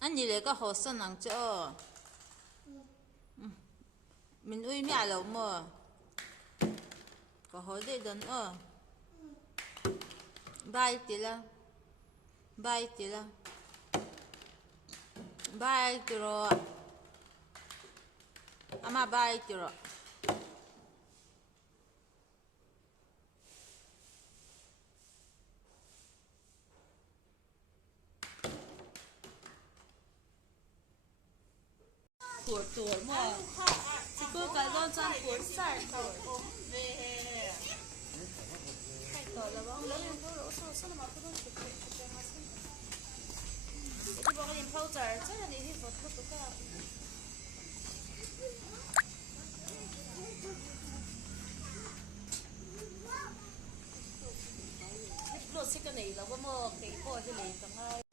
anh gì lấy cái hồ sơ nặng cho mình uy mẹ lâu mà có hỏi đây đơn bye tila bye tiro ama bye tiro tuổi mà chỉ có cái con trang cuốn sai tuổi về tuổi là bóng lớn hơn đó sao sao mà tôi không chụp mà xem cái bóng cái phao trời chắc là đi thì vật thật cả lúc xích cái này là có một cái coi cái này chẳng hay